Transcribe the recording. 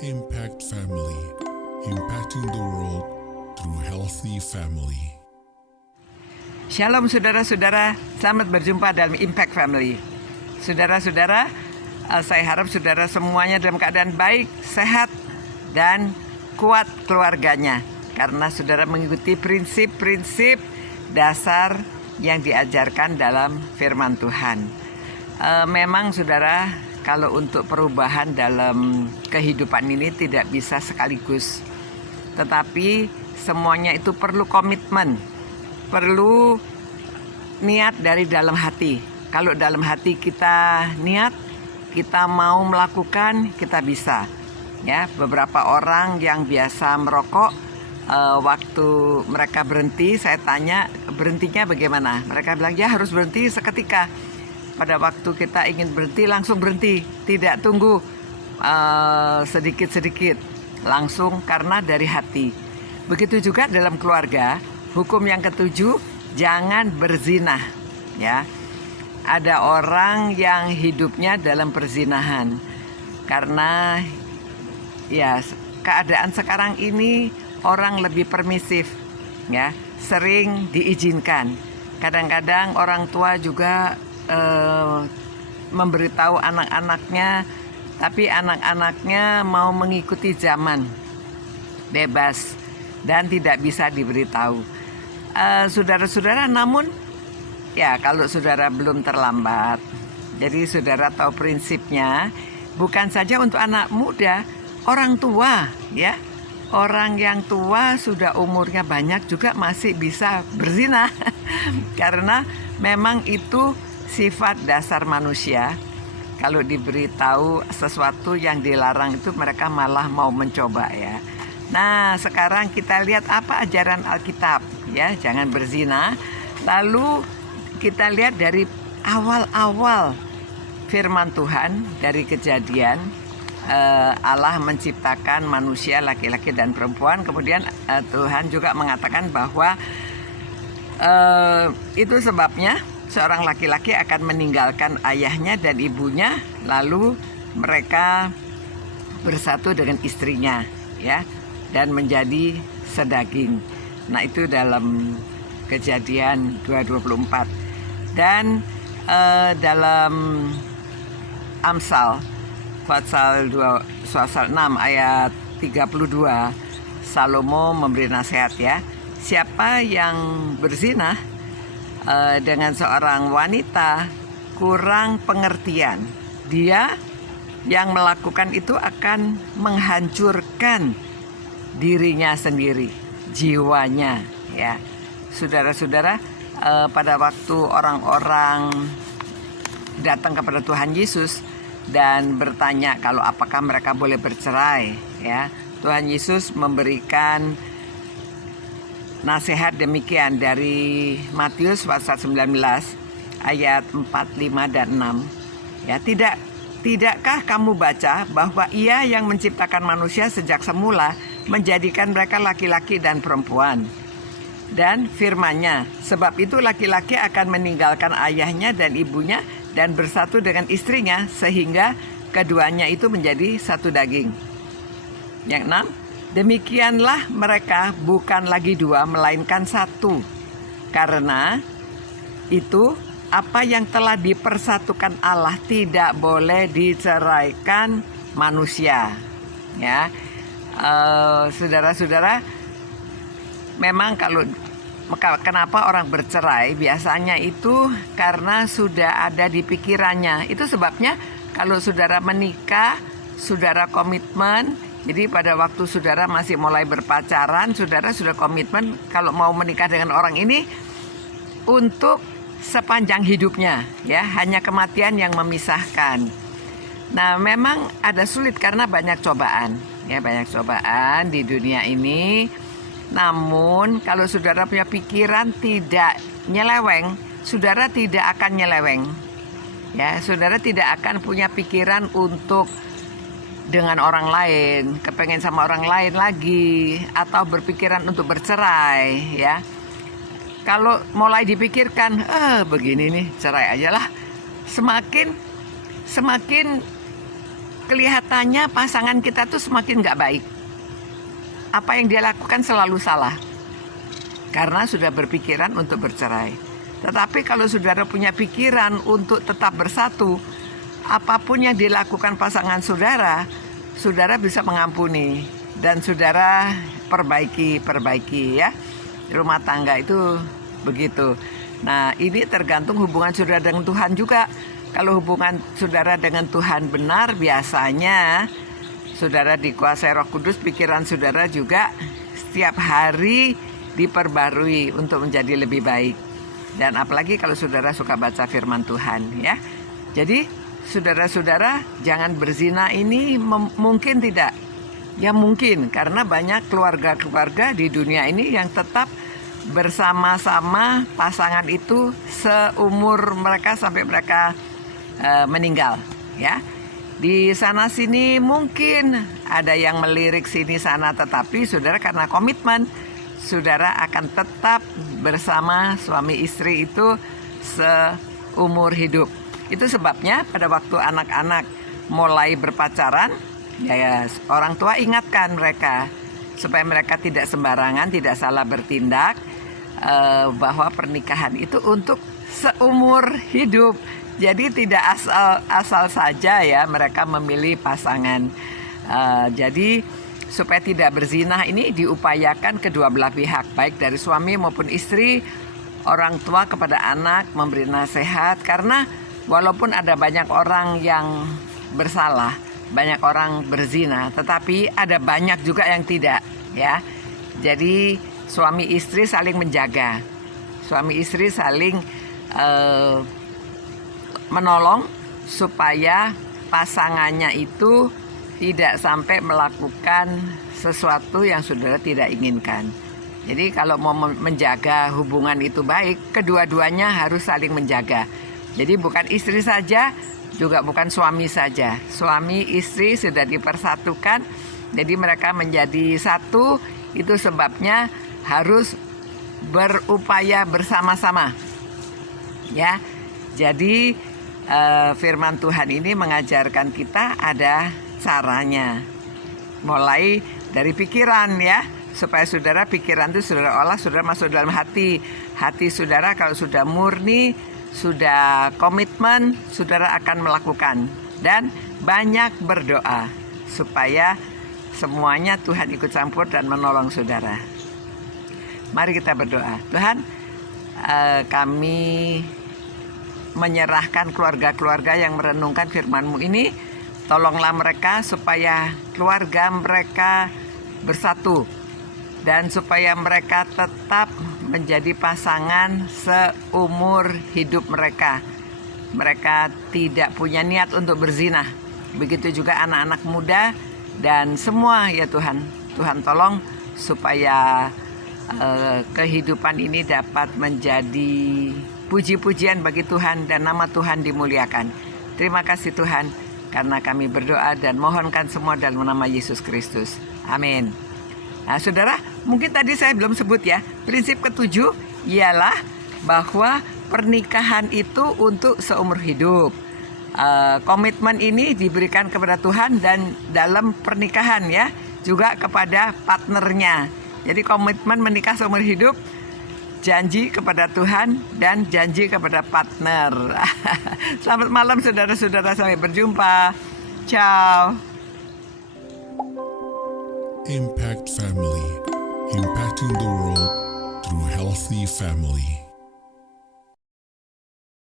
Impact Family, impacting the world through healthy family. Shalom saudara-saudara, selamat berjumpa dalam Impact Family. Saudara-saudara, saya harap saudara semuanya dalam keadaan baik, sehat, dan kuat keluarganya. Karena saudara mengikuti prinsip-prinsip dasar yang diajarkan dalam firman Tuhan. Memang saudara, kalau untuk perubahan dalam kehidupan ini tidak bisa sekaligus. Tetapi semuanya itu perlu komitmen, perlu niat dari dalam hati. Kalau dalam hati kita niat, kita mau melakukan, kita bisa. Ya, beberapa orang yang biasa merokok, waktu mereka berhenti, saya tanya berhentinya bagaimana. Mereka bilang ya harus berhenti seketika. Pada waktu kita ingin berhenti, langsung berhenti, tidak tunggu sedikit-sedikit, langsung karena dari hati. Begitu juga dalam keluarga. Hukum yang ketujuh, jangan berzina. Ya, ada orang yang hidupnya dalam perzinahan karena ya keadaan sekarang ini orang lebih permisif, ya, sering diizinkan. Kadang-kadang orang tua juga memberitahu anak-anaknya, tapi anak-anaknya mau mengikuti zaman bebas dan tidak bisa diberitahu. Saudara-saudara, namun ya kalau saudara belum terlambat, jadi saudara tahu prinsipnya, bukan saja untuk anak muda, orang tua, ya, orang yang tua sudah umurnya banyak juga masih bisa berzina karena memang itu sifat dasar manusia. Kalau diberitahu sesuatu yang dilarang itu mereka malah mau mencoba, ya. Nah, sekarang kita lihat apa ajaran Alkitab, ya, jangan berzina. Lalu kita lihat dari awal-awal firman Tuhan dari Kejadian, Allah menciptakan manusia laki-laki dan perempuan. Kemudian Tuhan juga mengatakan bahwa itu sebabnya seorang laki-laki akan meninggalkan ayahnya dan ibunya, lalu mereka bersatu dengan istrinya, ya, dan menjadi sedaging. Nah, itu dalam Kejadian 2:24. Dan dalam Amsal pasal 6 ayat 32, Salomo memberi nasihat, ya, siapa yang berzina dengan seorang wanita kurang pengertian, dia yang melakukan itu akan menghancurkan dirinya sendiri, jiwanya, ya. Saudara-saudara, pada waktu orang-orang datang kepada Tuhan Yesus dan bertanya kalau apakah mereka boleh bercerai, ya, Tuhan Yesus memberikan nasihat demikian dari Matius pasal 19 ayat 4, 5, dan 6. Ya, tidakkah kamu baca bahwa Ia yang menciptakan manusia sejak semula menjadikan mereka laki-laki dan perempuan. Dan firman-Nya, sebab itu laki-laki akan meninggalkan ayahnya dan ibunya dan bersatu dengan istrinya sehingga keduanya itu menjadi satu daging. Yang 6, demikianlah mereka bukan lagi dua, melainkan satu. Karena itu apa yang telah dipersatukan Allah tidak boleh diceraikan manusia. Ya, saudara-saudara, memang kenapa orang bercerai biasanya itu karena sudah ada di pikirannya. Itu sebabnya kalau saudara menikah, saudara komitmen. Jadi pada waktu saudara masih mulai berpacaran, saudara sudah komitmen kalau mau menikah dengan orang ini untuk sepanjang hidupnya, ya, hanya kematian yang memisahkan. Nah, memang ada sulit karena banyak cobaan, ya, banyak cobaan di dunia ini. Namun kalau saudara punya pikiran tidak nyeleweng, saudara tidak akan nyeleweng. Ya, saudara tidak akan punya pikiran untuk dengan orang lain, kepengen sama orang lain lagi, atau berpikiran untuk bercerai, ya. Kalau mulai dipikirkan, begini nih, cerai aja lah, semakin kelihatannya pasangan kita tuh semakin nggak baik. Apa yang dia lakukan selalu salah. Karena sudah berpikiran untuk bercerai. Tetapi kalau saudara punya pikiran untuk tetap bersatu, apapun yang dilakukan pasangan saudara, saudara bisa mengampuni. Dan saudara perbaiki ya. Rumah tangga itu begitu. Nah, ini tergantung hubungan saudara dengan Tuhan juga. Kalau hubungan saudara dengan Tuhan benar, biasanya saudara dikuasai Roh Kudus, pikiran saudara juga setiap hari diperbarui untuk menjadi lebih baik. Dan apalagi kalau saudara suka baca firman Tuhan ya. Jadi saudara-saudara jangan berzina ini mungkin tidak. Ya mungkin, karena banyak keluarga-keluarga di dunia ini yang tetap bersama-sama pasangan itu seumur mereka sampai mereka meninggal ya. Di sana sini mungkin ada yang melirik sini sana, tetapi saudara karena komitmen, saudara akan tetap bersama suami istri itu seumur hidup. Itu sebabnya pada waktu anak-anak mulai berpacaran, ya orang tua ingatkan mereka supaya mereka tidak sembarangan, tidak salah bertindak, bahwa pernikahan itu untuk seumur hidup. Jadi tidak asal saja ya mereka memilih pasangan. Jadi supaya tidak berzina ini diupayakan kedua belah pihak, baik dari suami maupun istri, orang tua kepada anak memberi nasihat. Karena walaupun ada banyak orang yang bersalah, banyak orang berzina, tetapi ada banyak juga yang tidak ya. Jadi suami istri saling menjaga, suami istri saling menolong supaya pasangannya itu tidak sampai melakukan sesuatu yang saudara tidak inginkan. Jadi kalau mau menjaga hubungan itu baik, kedua-duanya harus saling menjaga. Jadi bukan istri saja, juga bukan suami saja. Suami istri sudah dipersatukan, jadi mereka menjadi satu. Itu sebabnya harus berupaya bersama-sama. Ya, jadi firman Tuhan ini mengajarkan kita ada caranya. Mulai dari pikiran ya, supaya saudara pikiran itu saudara olah, saudara masuk dalam hati. Hati saudara kalau sudah murni, sudah komitmen, saudara akan melakukan. Dan banyak berdoa supaya semuanya Tuhan ikut campur dan menolong saudara. Mari kita berdoa. Tuhan, kami menyerahkan keluarga-keluarga yang merenungkan firman-Mu ini. Tolonglah mereka supaya keluarga mereka bersatu dan supaya mereka tetap menjadi pasangan seumur hidup mereka. Mereka tidak punya niat untuk berzina. Begitu juga anak-anak muda dan semua ya Tuhan. Tuhan tolong supaya kehidupan ini dapat menjadi puji-pujian bagi Tuhan dan nama Tuhan dimuliakan. Terima kasih Tuhan, karena kami berdoa dan mohonkan semua dalam nama Yesus Kristus. Amin. Nah saudara, mungkin tadi saya belum sebut ya, prinsip ketujuh ialah bahwa pernikahan itu untuk seumur hidup. Komitmen ini diberikan kepada Tuhan dan dalam pernikahan ya, juga kepada partnernya. Jadi komitmen menikah seumur hidup, janji kepada Tuhan dan janji kepada partner. Selamat malam saudara-saudara, sampai berjumpa. Ciao. Impact Family, impacting the world through healthy family.